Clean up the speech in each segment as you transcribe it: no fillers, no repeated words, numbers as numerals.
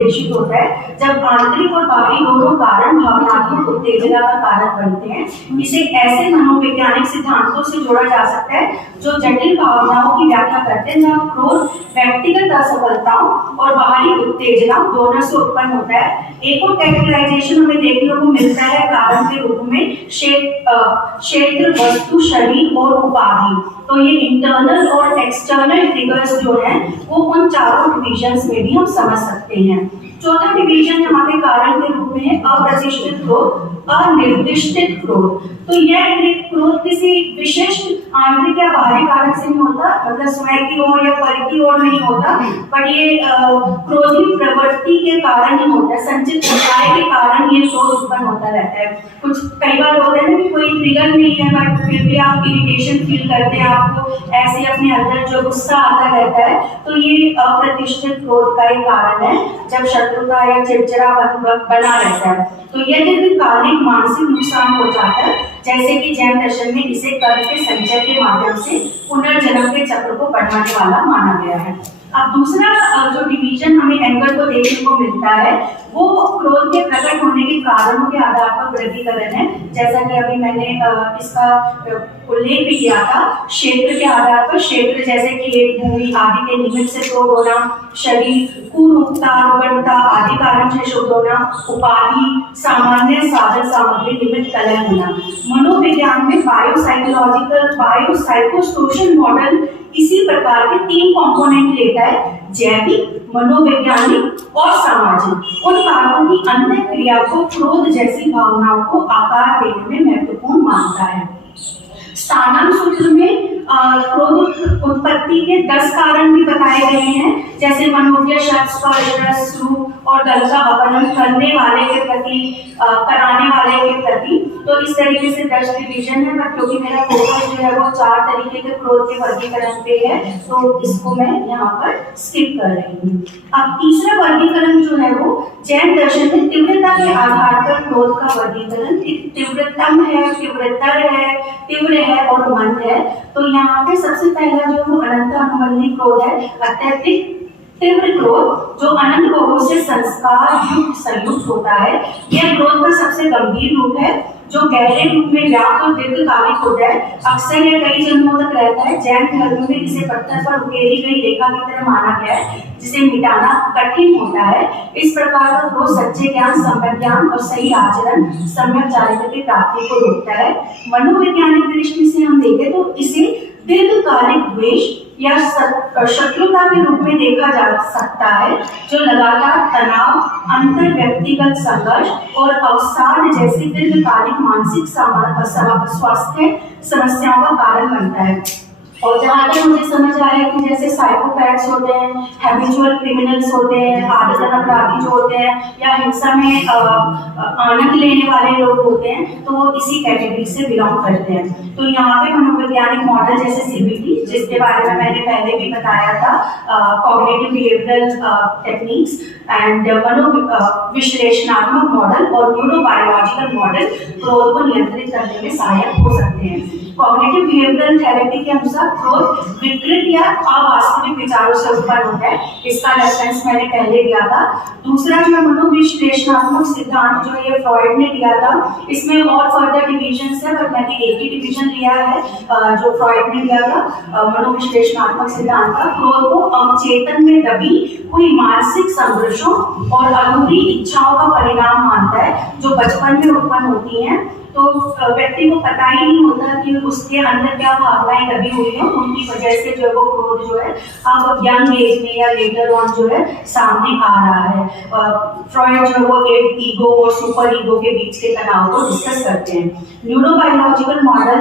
निर्देशित होता है जब आंतरिक और बाहरी दोनों कारण भावनात्मक उत्तेजना का कारण बनते हैं। इसे ऐसे मनोवैज्ञानिक सिद्धांतों से जोड़ा जा सकता है जो जटिल भावनाओं की व्याख्या करते हैं, जहाँ क्रोध व्यक्तिगत असफलताओं और बाहरी उत्तेजना दोनों से उत्पन्न होता है। एक और कैटेगराइजेशन हमें देखने को मिलता है कारण के रूप में क्षेत्र, वस्तु, शरीर और उपाधि। तो ये इंटरनल और एक्सटर्नल ट्रिगर्स जो हैं वो उन चारों डिविजन्स में भी हम समझ सकते हैं। चौथा डिवीजन यहाँ पे कारण के रूप में है अप्रतिष्ठित क्रोध, अनिर्दिष्टित क्रोध। तो यह क्रोध किसी विशिष्ट आंतरिक या बाहरी कारक से नहीं होता, मतलब स्वयं की ओर या पर की ओर नहीं होता, पर ये क्रोधी प्रवृत्ति के कारण ही होता है, संचित उपाय के कारण ये क्रोध उत्पन्न होता रहता है। कुछ कई बार होता है ना कि कोई ट्रिगर नहीं है बट फिर भी आप इरिटेशन फील करते हैं, आपको ऐसे अपने अंदर जो गुस्सा आता रहता है, तो ये अप्रतिष्ठित क्रोध का एक कारण है जब शत्रुता या चिड़चिड़ापन बना रहता है। तो यह दीर्घकालिक मानसिक नुकसान हो जाता है, जैसे कि जैन दर्शन में इसे कर्म के संचय के माध्यम से पुनर्जन्म के चक्र को बढ़ाने वाला माना गया है। अब दूसरा जो डिवीजन हमें एंगर को देखने को मिलता है वो क्रोध के प्रकट होने के कारणों के आधार पर वर्गीकरण है। जैसा कि अभी मैंने इसका उल्लेख भी किया था, क्षेत्र के आधार पर क्षेत्र जैसे कि एक भूमि आदि के निमित्त से क्रोध होना, शरीर, कुरूपता, रुग्णता आदि कारण से शुद्ध होना, उपाधि, सामान्य साधन सामग्री निमित्त कलह होना। मनोविज्ञान में बायोसाइकोसोशल मॉडल इसी प्रकार के 3 कंपोनेंट लेता है, जैविक, मनोवैज्ञानिक और सामाजिक। उन कारकों की अंतर क्रिया को क्रोध जैसी भावनाओं को आकार देने में महत्वपूर्ण मानता है। स्थानांक सूत्र में क्रोध उत्पत्ति के 10 कारण भी बताए गए हैं, जैसे मनोज्ञ शब्द, स्पर्श, रस, रूप और दल का अपहरण करने वाले के प्रति, कराने वाले के प्रति। तो इस तरीके से 10 डिवीजन है, बट क्योंकि मेरा फोकस जो है वो 4 तरीके के क्रोध के वर्गीकरण पे है तो इसको मैं यहाँ पर स्किप कर रही हूँ। अब तीसरा वर्गीकरण जो है वो जैन दर्शन में तीव्रता के आधार पर क्रोध का वर्गीकरण, तीव्रतम है, तीव्रतर है, तीव्र है और मंद है। तो यहाँ पे सबसे पहला जो वो अनंत अनुबंधी क्रोध है, अत्यधिक तीव्र क्रोध जो अनंत भोगों से संस्कार युक्त संयुक्त होता है। यह क्रोध का सबसे गंभीर रूप है जो गहरे रूप में व्याप्त और दीर्घकालिक होता है, अक्सर यह कई जन्मों तक रहता है। जैन धर्म में इसे पत्थर पर उकेरी गई रेखा की तरह माना गया है जिसे मिटाना कठिन होता है। इस प्रकार का क्रोध सच्चे ज्ञान, सम्यक ज्ञान और सही आचरण, सम्यक चारित्र की प्राप्ति को रोकता है। मनोवैज्ञानिक दृष्टि से हम देखें तो इसे दीर्घकालिक द्वेष या शत्रुता के रूप में देखा जा सकता है जो लगातार तनाव, अंतर व्यक्तिगत संघर्ष और अवसाद जैसी दीर्घकालिक मानसिक स्वास्थ्य समस्याओं का कारण बनता है। और जहाँ तक मुझे समझ आ रहा है कि जैसे साइकोपैथ्स होते हैं, हैबिचुअल क्रिमिनल्स होते हैं, आदतन अपराधी जो होते हैं या हिंसा में आनंद लेने वाले लोग होते हैं, तो वो इसी कैटेगरी से बिलोंग करते हैं। तो यहाँ पे मनोवैज्ञानिक मॉडल जैसे सीबीटी, जिसके बारे में मैंने पहले भी बताया था, कॉग्निटिव बिहेवियरल टेक्निक्स एंड विश्लेषणात्मक मॉडल और न्यूरोबायोलॉजिकल मॉडल क्रोध को नियंत्रित करने में सहायक हो सकते हैं। कॉग्निटिव बिहेवियरल थेरेपी के अनुसार क्रोध विकृत या अवास्तविक विचारों से उत्पन्न होता है, इसका रेफरेंस मैंने पहले दिया था। दूसरा जो मनोविश्लेषणात्मक सिद्धांत जो ये फ्रॉइड ने दिया था, इसमें और फर्दर डिविजन्स है, बट मैंने एक ही डिवीजन लिया है जो फ्रॉइड ने दिया था मनोविश्लेषणात्मक सिद्धांत का। क्रोध को अवचेतन में दबी हुई मानसिक संघर्षों और अधूरी इच्छाओं का परिणाम मानता है जो बचपन में उत्पन्न होती हैं। तो व्यक्ति को पता ही नहीं होता कि उसके अंदर क्या भावनाएं दबी हुई हैं, उनकी वजह से जो वो क्रोध जो है अब यंग एज में या लेटर ऑन जो है सामने आ रहा है। फ्रॉइड जो वो एक ईगो और सुपर ईगो के बीच के तनाव को डिस्कस करते हैं। न्यूरोबायोलॉजिकल मॉडल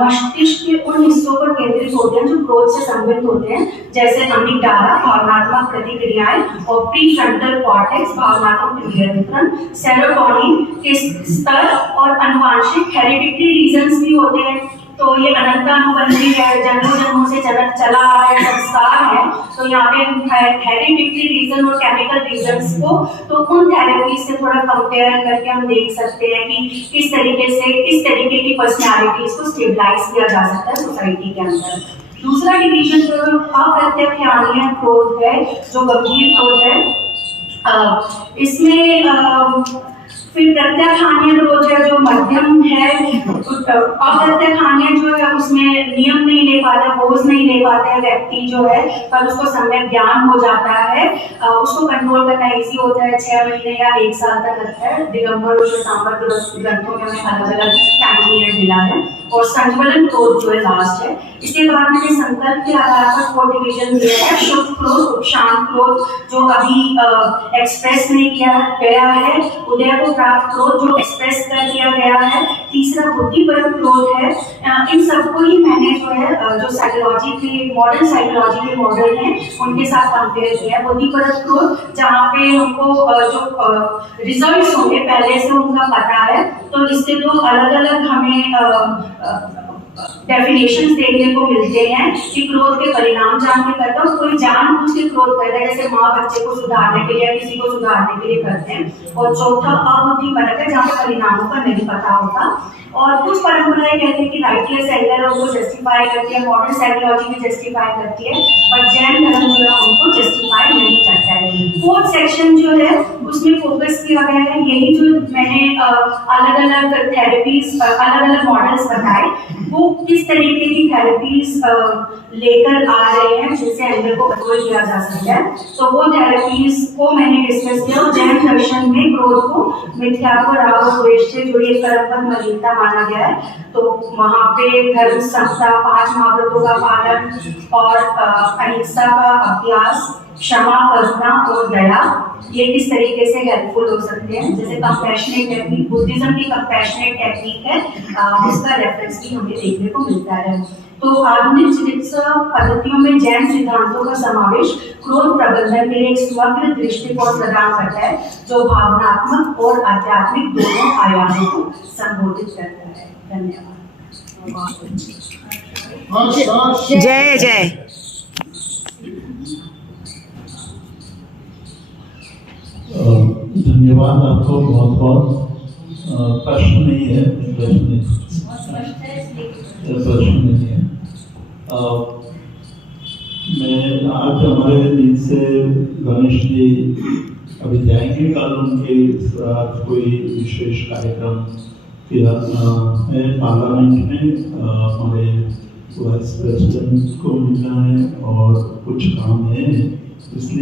मस्तिष्क के उन हिस्सों पर केंद्रित होते हैं जो क्रोध से संबंधित होते हैं, जैसे अमिगडाला भावनात्मक प्रतिक्रियाएं और प्रीफ्रंटल कॉर्टेक्स भावनात्मक क्रिया वितरण, सेरोटोनिन के स्तर और आनुवंशिक हेरिडिटरी रीजंस भी होते हैं। तो ये अनंत अनुबंधी है, जन्मों से चला आ रहा है, संस्कार है। तो यहाँ पे हेरिडिटरी रीजन और केमिकल रीजंस को तो उन थेरेपी से थोड़ा कंपेयर करके हम देख सकते हैं कि किस तरीके से इस तरीके की पर्सनैलिटीज को स्टेबलाइज किया जा सकता है सोसाइटी के अंदर। दूसरा डिवीजन जो अप्रत्यक्ष क्रोध है, जो गंभीर क्रोध है, इसमें फिर प्रत्याख्यानीय ग्रोथ है जो मध्यम है, अप्रत्याख्यानीय जो है उसमें नियम नहीं ले पाता, बोझ नहीं ले पाता है व्यक्ति जो है, पर उसको सम्यक ज्ञान हो जाता है, उसको कंट्रोल करना इजी होता है। 6 महीने या 1 साल तक लगता है। दिगंबर और श्वेतांबर ग्रंथों में हमें अलग अलग टाइम पीरियड मिला है। और संज्वलन क्रोध जो है लास्ट है। इसके बाद मैंने संकल्प के आधार पर 4 डिवीजन दिया है। शुभ क्रोध, शांत क्रोध जो अभी एक्सप्रेस नहीं किया गया है, उदय को प्राप्त क्रोध जो एक्सप्रेस कर दिया गया है, तीसरा बुद्धिपरक क्रोध है। इन सबको ही मैंने जो है जो साइकोलॉजी के मॉडर्न साइकोलॉजी के मॉडल हैं उनके साथ कंपेयर किया है। बुद्धिपरक क्रोध जहाँ पे हमको जो रिजल्ट्स होंगे पहले से उनका पता है, तो इसके दो अलग अलग हमें डेफिनेशंस देखने को मिलते हैं कि क्रोध के परिणाम जान के करता है, कोई जानबूझ के क्रोध करता है, जैसे माँ बच्चे को सुधारने के लिए या किसी को सुधारने के लिए करते हैं। और चौथा अबुद्धिपरक है जहाँ पे परिणामों का नहीं पता होता। और कुछ परंपराएं कहती है कि राइटलेस एंगर उनको जस्टिफाई करती है, मॉडर्न साइकोलॉजी भी जस्टिफाई करती है, पर जैन धर्म जो है उनको जस्टिफाई नहीं करता है। 4th सेक्शन जो है उसमें फोकस किया गया है यही जो मैंने अलग अलग थेरेपीज, अलग अलग मॉडल्स बताए, वो किस तरीके की थेरेपीज लेकर आ रहे हैं जिससे एंगर को कंट्रोल किया जा सकता है। तो वो थेरेपीज को मैंने डिस्कस किया। और जैन दर्शन में क्रोध को मिथ्यात्व, राग और द्वेष से जुड़ी एक कर्मबद्ध मलिनता माना गया है। तो वहाँ पे धर्म, समता, 5 महाव्रतों का पालन और अहिंसा का अभ्यास, क्षमा, करुणा और दया, ये किस तरीके से हेल्पफुल हो सकते हैं। जैसे कंपैशनेट टेक्निक, बुद्धिज्म की कंपैशनेट टेक्निक है, उसका रेफरेंस भी हमें देखने को मिलता है। तो आधुनिक चिकित्सा पद्धतियों में जैन सिद्धांतों का समावेश क्रोध प्रबंधन के लिए एक समग्र दृष्टिकोण प्रदान करता है जो भावनात्मक और आध्यात्मिक दोनों आयामों को संबोधित करता है। धन्यवाद। जय जय। धन्यवाद आपको बहुत बहुत। प्रश्न नहीं है, प्रश्न नहीं है। मैं आज हमारे दिन से गणेश जी अभी जाएंगे, कल उनके साथ कोई विशेष कार्यक्रम किया है पार्लियामेंट में। हमारे वाइस प्रेसिडेंट को मिलना है और कुछ काम है, इसलिए